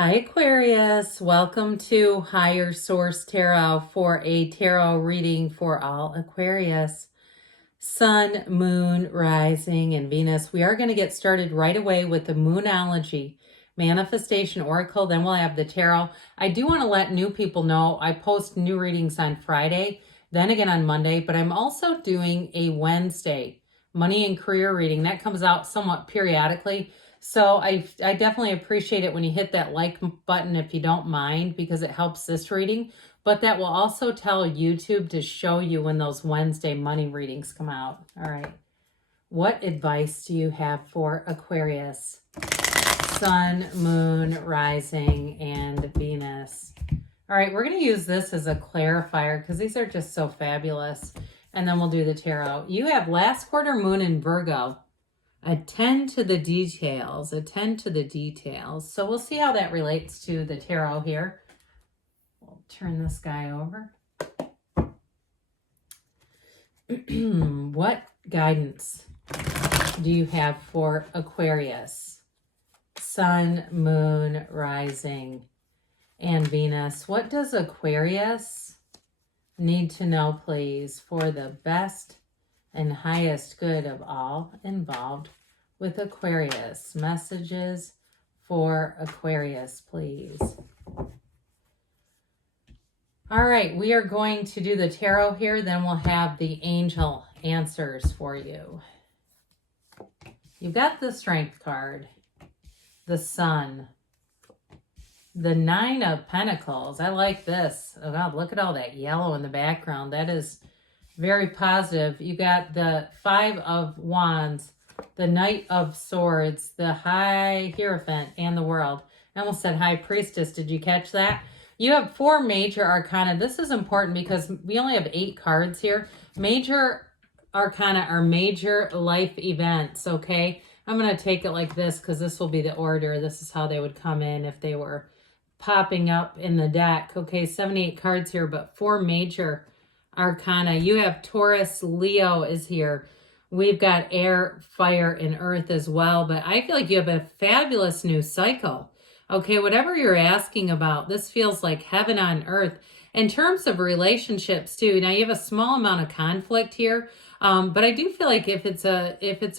Hi Aquarius, welcome to Higher Source Tarot for a tarot reading for all Aquarius. Sun, Moon, Rising, and Venus. We are going to get started right away with the Moonology Manifestation Oracle. Then we'll have the tarot. I do want to let new people know I post new readings on Friday, then again on Monday, but I'm also doing a Wednesday money and career reading. That comes out somewhat periodically. So I definitely appreciate it when you hit that like button if you don't mind, because it helps this reading. But that will also tell YouTube to show you when those Wednesday money readings come out. All right. What advice do you have for Aquarius? Sun, Moon, Rising, and Venus. All right, we're going to use this as a clarifier because these are just so fabulous. And then we'll do the tarot. You have last quarter moon in Virgo. Attend to the details. Attend to the details. So we'll see how that relates to the tarot here. We'll turn this guy over. What guidance do you have for Aquarius? Sun, Moon, Rising, and Venus. What does Aquarius need to know, please, for the best and highest good of all involved with Aquarius? Messages for Aquarius, please. All right, we are going to do the tarot here, then we'll have the angel answers for you. You've got the Strength card, the Sun, the Nine of Pentacles. I like this. Oh God, look at all that yellow in the background. That is very positive. You got the Five of Wands, the Knight of Swords, the High Hierophant, and the World. I almost said High Priestess. Did you catch that? You have 4 major arcana. This is important because we only have 8 cards here. Major arcana are major life events, okay? I'm going to take it like this because this will be the order. This is how they would come in if they were popping up in the deck. Okay, 78 cards here, but 4 major arcana. You have Taurus, Leo is here. We've got air, fire, and earth as well. But I feel like you have a fabulous new cycle. Okay, whatever you're asking about, this feels like heaven on earth. In terms of relationships too, now you have a small amount of conflict here. But I do feel like if it's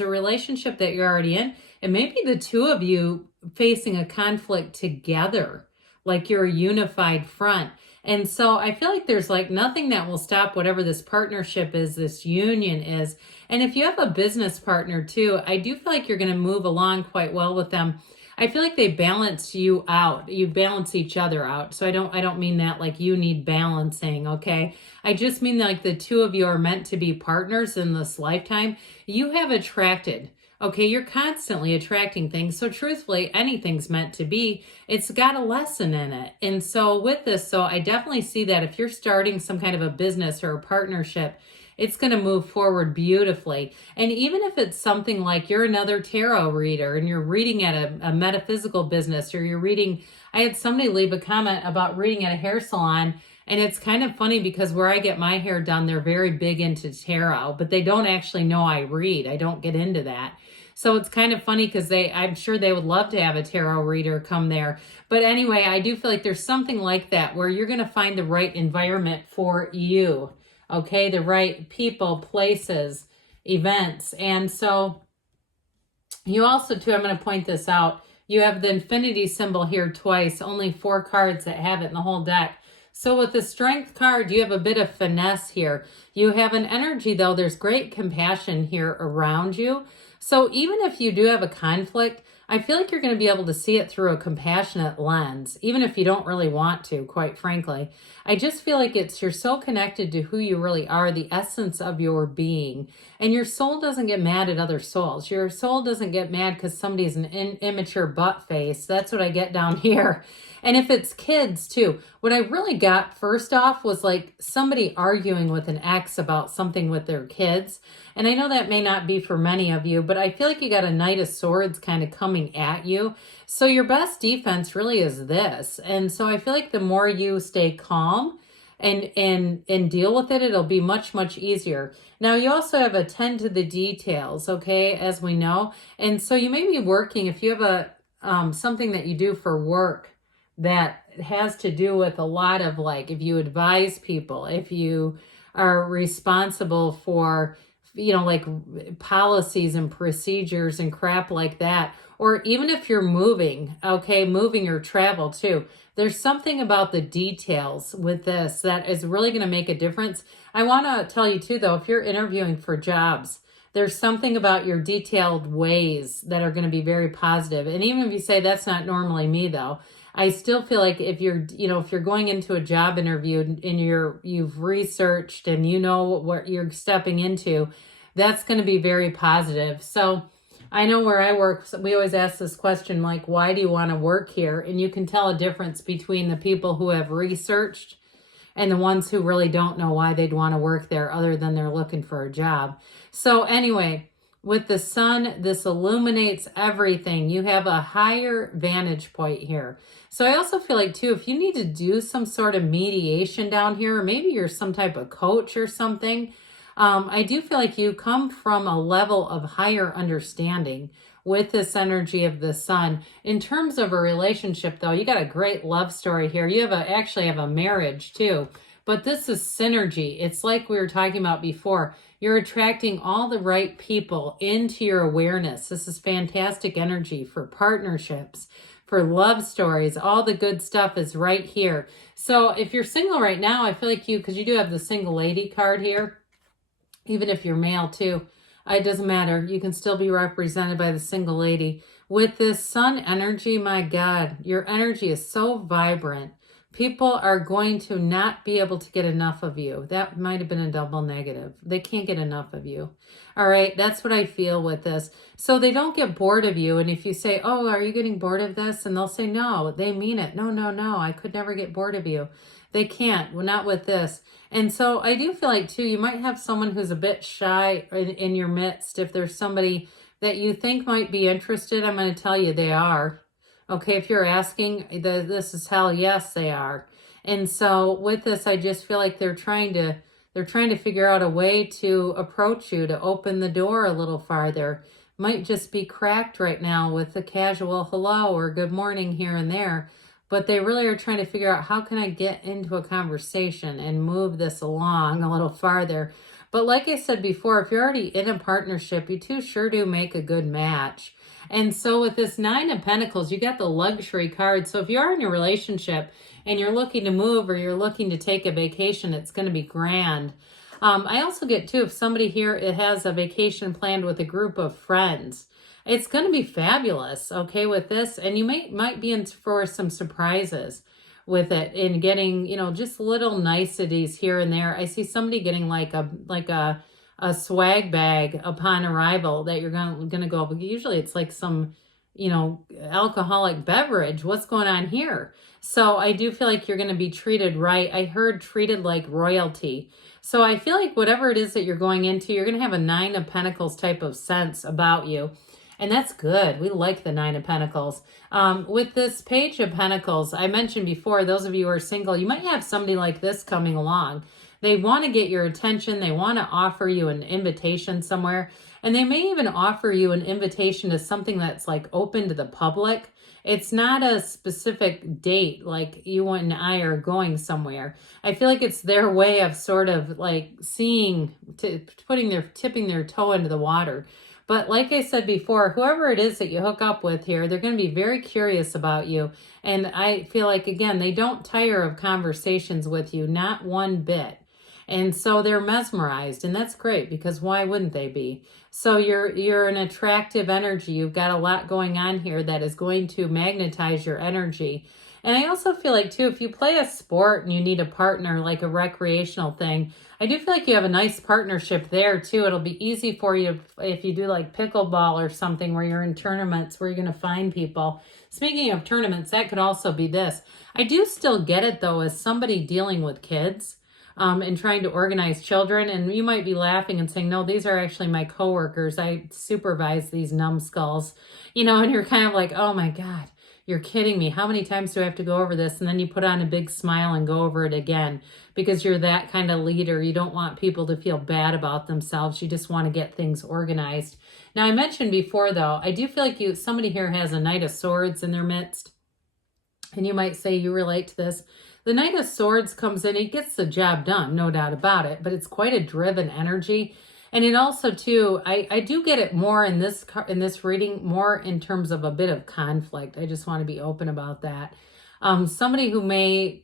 a relationship that you're already in, it may be the two of you facing a conflict together, like you're a unified front. And so I feel like there's like nothing that will stop whatever this partnership is, this union is. And if you have a business partner too, I do feel like you're going to move along quite well with them. I feel like they balance you out. You balance each other out. So I don't mean that like you need balancing, okay? I just mean like the two of you are meant to be partners in this lifetime. You have attracted. Okay, you're constantly attracting things. So truthfully, anything's meant to be. It's got a lesson in it. And so with this, so I definitely see that if you're starting some kind of a business or a partnership, it's going to move forward beautifully. And even if it's something like you're another tarot reader and you're reading at a metaphysical business, or you're reading, I had somebody leave a comment about reading at a hair salon. And it's kind of funny because where I get my hair done, they're very big into tarot, but they don't actually know I read. I don't get into that. So it's kind of funny because I'm sure they would love to have a tarot reader come there. But anyway, I do feel like there's something like that where you're going to find the right environment for you. Okay, the right people, places, events. And so you also, too, I'm going to point this out. You have the infinity symbol here twice, only 4 cards that have it in the whole deck. So with the Strength card, you have a bit of finesse here. You have an energy, though. There's great compassion here around you. So even if you do have a conflict, I feel like you're going to be able to see it through a compassionate lens, even if you don't really want to, quite frankly. I just feel like you're so connected to who you really are, the essence of your being. And your soul doesn't get mad at other souls. Your soul doesn't get mad because somebody's an immature butt face. That's what I get down here. And if it's kids too, what I really got first off was like somebody arguing with an ex about something with their kids. And I know that may not be for many of you, but I feel like you got a Knight of Swords kind of coming at you. So your best defense really is this. And so I feel like the more you stay calm and deal with it, it'll be much, much easier. Now, you also have attend to the details, okay, as we know. And so you may be working, if you have a something that you do for work, that has to do with a lot of like, if you advise people, if you are responsible for, you know, like policies and procedures and crap like that, or even if you're moving, okay, moving or travel too. There's something about the details with this that is really going to make a difference. I want to tell you too, though, if you're interviewing for jobs, there's something about your detailed ways that are going to be very positive. And even if you say that's not normally me, though, I still feel like if you're, you know, if you're going into a job interview and you've researched and you know what you're stepping into, that's going to be very positive. So I know where I work, we always ask this question, like, why do you want to work here? And you can tell a difference between the people who have researched and the ones who really don't know why they'd want to work there other than they're looking for a job. So anyway, with the sun, this illuminates everything. You have a higher vantage point here. So I also feel like too, if you need to do some sort of mediation down here, or maybe you're some type of coach or something, I do feel like you come from a level of higher understanding with this energy of the sun. In terms of a relationship, though, you got a great love story here. You have actually have a marriage too, but this is synergy. It's like we were talking about before. You're attracting all the right people into your awareness. This is fantastic energy for partnerships, for love stories. All the good stuff is right here. So if you're single right now, I feel like because you do have the single lady card here, even if you're male too, it doesn't matter. You can still be represented by the single lady. With this sun energy, my God, your energy is so vibrant. People are going to not be able to get enough of you. That might have been a double negative. They can't get enough of you. All right, that's what I feel with this. So they don't get bored of you. And if you say, oh, are you getting bored of this? And they'll say, no, they mean it. No, no, no, I could never get bored of you. They can't, well, not with this. And so I do feel like too, you might have someone who's a bit shy in your midst. If there's somebody that you think might be interested, I'm going to tell you they are. Okay, if you're asking, this is hell, yes, they are. And so with this, I just feel like they're trying to figure out a way to approach you, to open the door a little farther. Might just be cracked right now with a casual hello or good morning here and there. But they really are trying to figure out, how can I get into a conversation and move this along a little farther? But like I said before, if you're already in a partnership, you two sure do make a good match. And so with this Nine of Pentacles, you got the luxury card. So if you are in a relationship and you're looking to move or you're looking to take a vacation, it's going to be grand. I also get too, if somebody here has a vacation planned with a group of friends, it's going to be fabulous, okay, with this. And you might be in for some surprises with it in getting, you know, just little niceties here and there. I see somebody getting like a swag bag upon arrival that you're going to go, usually it's like some, you know, alcoholic beverage. What's going on here? So I do feel like you're going to be treated right. I heard treated like royalty. So I feel like whatever it is that you're going into, you're going to have a Nine of Pentacles type of sense about you. And that's good. We like the Nine of Pentacles. With this Page of Pentacles, I mentioned before, those of you who are single, you might have somebody like this coming along. They want to get your attention. They want to offer you an invitation somewhere. And they may even offer you an invitation to something that's like open to the public. It's not a specific date, like you and I are going somewhere. I feel like it's their way of sort of like tipping their toe into the water. But like I said before, whoever it is that you hook up with here, they're going to be very curious about you. And I feel like, again, they don't tire of conversations with you, not one bit. And so they're mesmerized, and that's great, because why wouldn't they be? So you're an attractive energy. You've got a lot going on here that is going to magnetize your energy. And I also feel like, too, if you play a sport and you need a partner, like a recreational thing, I do feel like you have a nice partnership there, too. It'll be easy for you if you do like pickleball or something where you're in tournaments where you're going to find people. Speaking of tournaments, that could also be this. I do still get it, though, as somebody dealing with kids and trying to organize children. And you might be laughing and saying, no, these are actually my coworkers. I supervise these numbskulls, you know, and you're kind of like, oh, my God. You're kidding me. How many times do I have to go over this? And then you put on a big smile and go over it again because you're that kind of leader. You don't want people to feel bad about themselves. You just want to get things organized. Now, I mentioned before, though, I do feel like somebody here has a Knight of Swords in their midst. And you might say you relate to this. The Knight of Swords comes in, it gets the job done, no doubt about it, but it's quite a driven energy. And it also, too, I do get it more in this reading, more in terms of a bit of conflict. I just want to be open about that. Somebody who may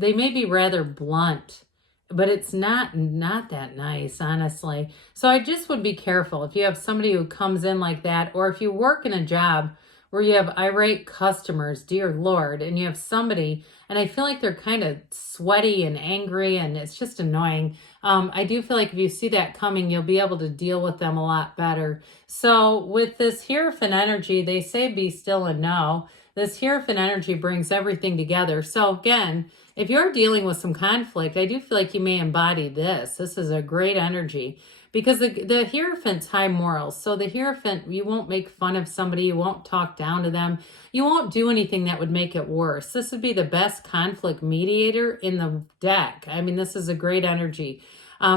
be rather blunt, but it's not that nice, honestly. So I just would be careful if you have somebody who comes in like that, or if you work in a job where you have irate customers, dear Lord, and you have somebody, and I feel like they're kind of sweaty and angry, and it's just annoying. I do feel like if you see that coming, you'll be able to deal with them a lot better. So with this Hierophant energy, they say be still and know. This Hierophant energy brings everything together. So again, if you're dealing with some conflict, I do feel like you may embody this. This is a great energy. Because the Hierophant's high morals. So the Hierophant, you won't make fun of somebody. You won't talk down to them. You won't do anything that would make it worse. This would be the best conflict mediator in the deck. I mean, this is a great energy.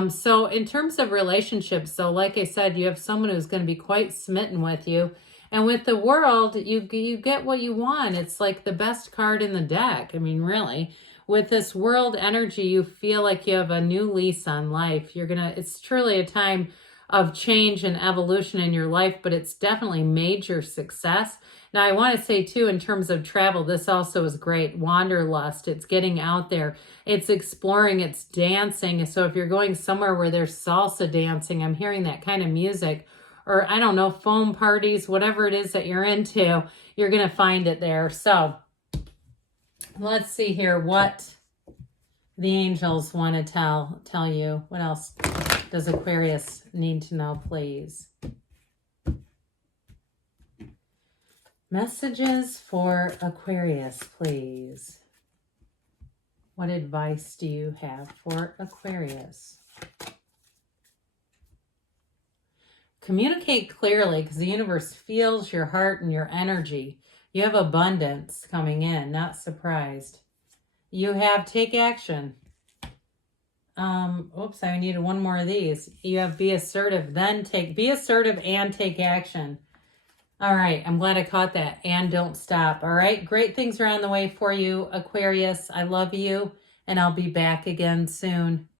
So in terms of relationships, so like I said, you have someone who's going to be quite smitten with you. And with the World, you get what you want. It's like the best card in the deck. I mean, really. With this World energy, you feel like you have a new lease on life. It's truly a time of change and evolution in your life, but it's definitely major success. Now, I want to say too, in terms of travel, this also is great. Wanderlust, it's getting out there. It's exploring, it's dancing. So if you're going somewhere where there's salsa dancing, I'm hearing that kind of music, or I don't know, foam parties, whatever it is that you're into, you're going to find it there. So let's see here what the angels want to tell you. What else does Aquarius need to know, please? Messages for Aquarius, please. What advice do you have for Aquarius? Communicate clearly, because the universe feels your heart and your energy. You have abundance coming in, not surprised. You have take action. Oops, I needed one more of these. You have be assertive, be assertive and take action. All right, I'm glad I caught that. And don't stop. All right, great things are on the way for you, Aquarius. I love you, and I'll be back again soon.